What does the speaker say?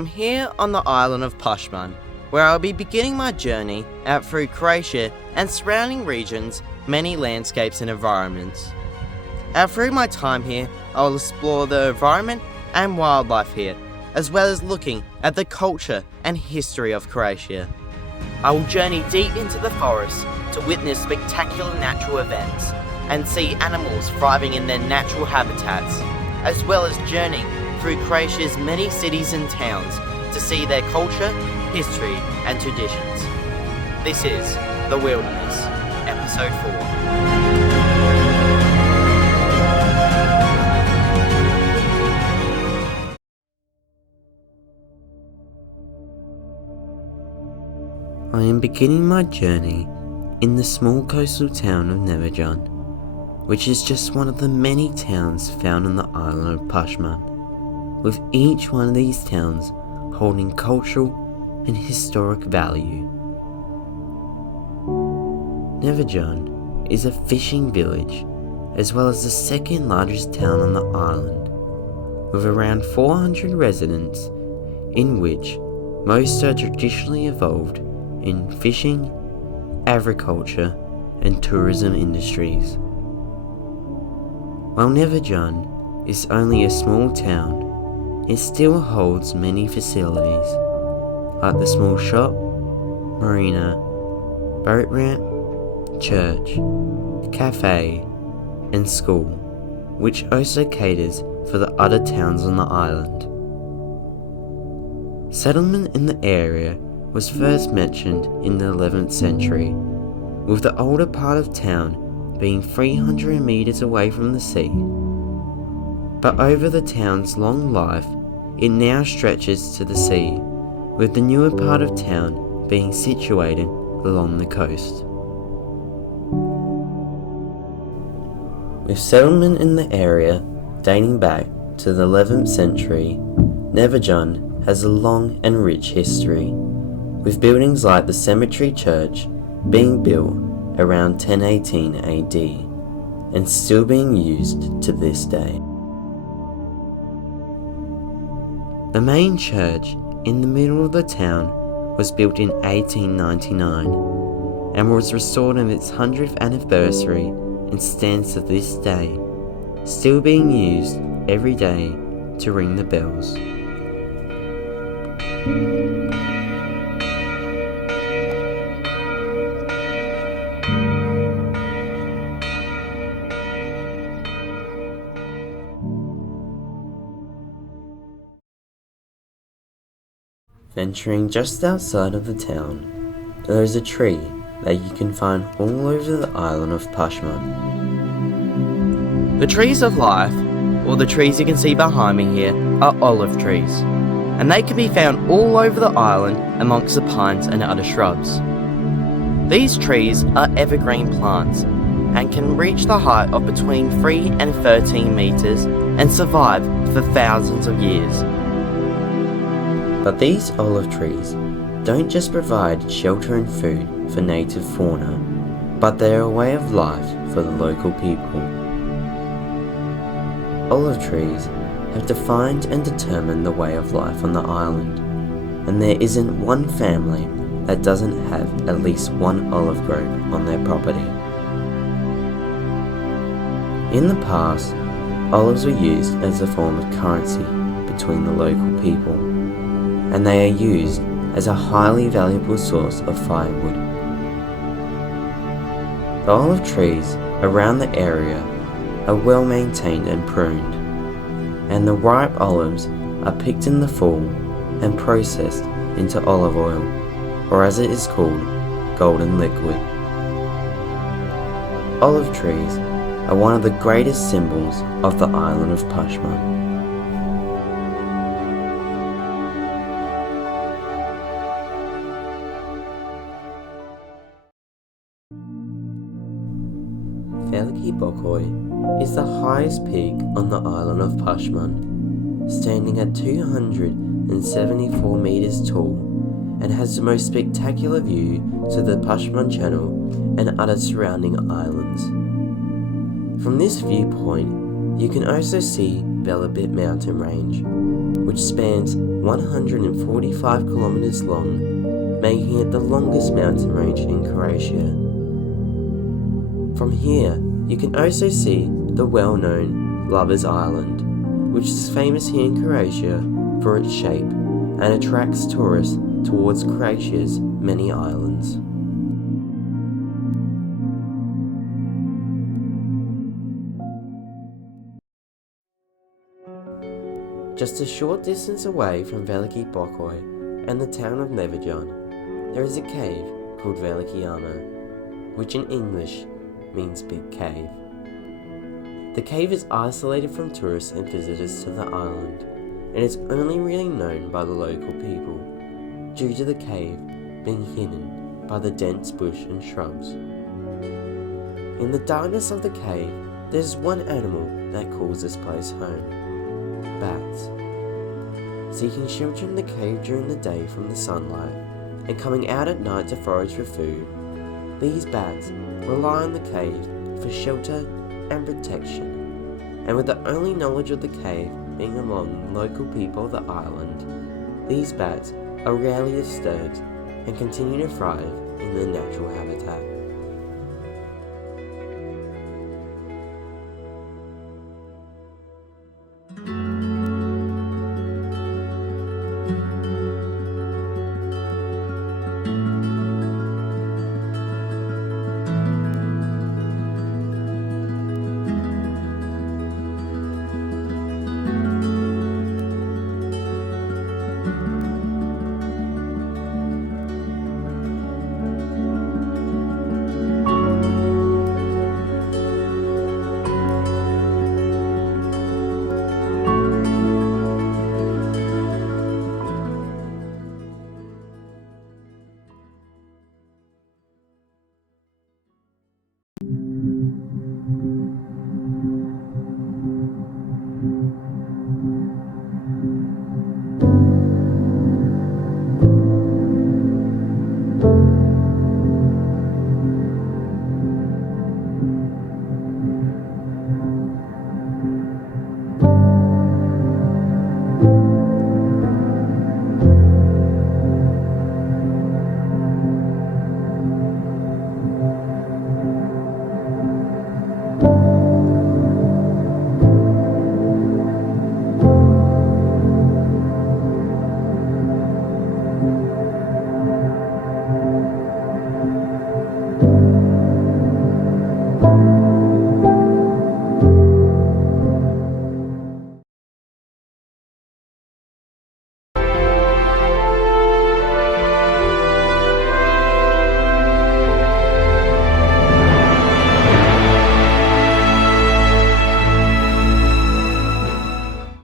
I'm here on the island of Pasman, where I'll be beginning my journey out through Croatia and surrounding regions, many landscapes and environments. Out through my time here, I will explore the environment and wildlife here, as well as looking at the culture and history of Croatia. I will journey deep into the forest to witness spectacular natural events and see animals thriving in their natural habitats, as well as journeying through Croatia's many cities and towns to see their culture, history and traditions. This is The Wilderness, Episode 4. I am beginning my journey in the small coastal town of Nevajon, which is just one of the many towns found on the island of Pasman, with each one of these towns holding cultural and historic value. Nevajon is a fishing village, as well as the second largest town on the island, with around 400 residents, in which most are traditionally involved in fishing, agriculture and tourism industries. While Nevajon is only a small town, it still holds many facilities, like the small shop, marina, boat ramp, church, cafe, and school, which also caters for the other towns on the island. Settlement in the area was first mentioned in the 11th century, with the older part of town being 300 meters away from the sea. But over the town's long life, it now stretches to the sea, with the newer part of town being situated along the coast. With settlement in the area dating back to the 11th century, Nevajon has a long and rich history, with buildings like the cemetery church being built around 1018 AD and still being used to this day. The main church in the middle of the town was built in 1899 and was restored on its 100th anniversary and stands to this day, still being used every day to ring the bells. Venturing just outside of the town, there is a tree that you can find all over the island of Pasman. The trees of life, or the trees you can see behind me here, are olive trees, and they can be found all over the island amongst the pines and other shrubs. These trees are evergreen plants and can reach the height of between 3 and 13 meters and survive for thousands of years. But these olive trees don't just provide shelter and food for native fauna, but they are a way of life for the local people. Olive trees have defined and determined the way of life on the island, and there isn't one family that doesn't have at least one olive grove on their property. In the past, olives were used as a form of currency between the local people, and they are used as a highly valuable source of firewood. The olive trees around the area are well maintained and pruned, and the ripe olives are picked in the fall and processed into olive oil, or as it is called, golden liquid. Olive trees are one of the greatest symbols of the island of Pasman. Veliki Bokoi is the highest peak on the island of Pasman, standing at 274 meters tall, and has the most spectacular view to the Pasman Channel and other surrounding islands. From this viewpoint, you can also see Velebit mountain range, which spans 145 kilometers long, making it the longest mountain range in Croatia. From here, you can also see the well-known Lovers Island, which is famous here in Croatia for its shape and attracts tourists towards Croatia's many islands. Just a short distance away from Veliki Bokoi and the town of Nevajon, there is a cave called Veliki Jama, which in English means big cave. The cave is isolated from tourists and visitors to the island, and is only really known by the local people, due to the cave being hidden by the dense bush and shrubs. In the darkness of the cave, there's one animal that calls this place home: bats. Seeking shelter in the cave during the day from the sunlight, and coming out at night to forage for food, these bats rely on the cave for shelter and protection, and with the only knowledge of the cave being among the local people of the island, these bats are rarely disturbed and continue to thrive in their natural habitat.